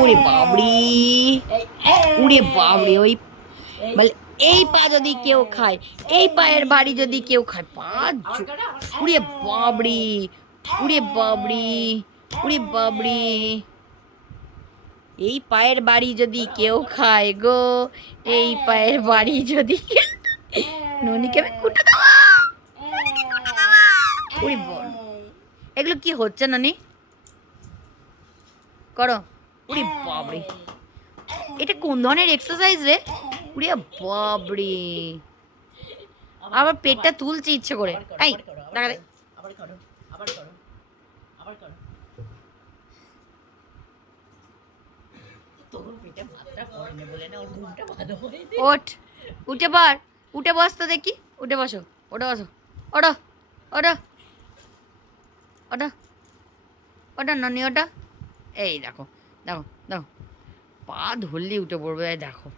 ওরে বাবরি, ওরে বাবরি, ওই বলে এই পা যদি কেউ খায়, এই পায়ের বাড়ি যদি কেউ খায়, উড়ে বাবরি, উড়ে বাবরি, উড়ে বাবরি, এই পায়ের বাড়ি যদি কেউ খায় গো, এই পায়ের বাড়ি যদি ননিকে আমি কুটে দেবো, কুটে দেবো। উড়ে এগুলো কি হচ্ছে ননি? করো। উড়ে বাবরি, এটা কোন ধরনের এক্সারসাইজ রে? উড়ে বাবরি, আবার পেটটা তুলছে ইচ্ছে করে। এই দেখা দে। ওঠ, উঠে পড়, উঠে বস তো দেখি, উঠে বসো, ওটা বসো, ওটা, ওটা, ওটা, ওটা ননি, ওটা। এই দেখো, দেখো, দেখো, পা ধরলেই উঠে পড়বে, দেখো।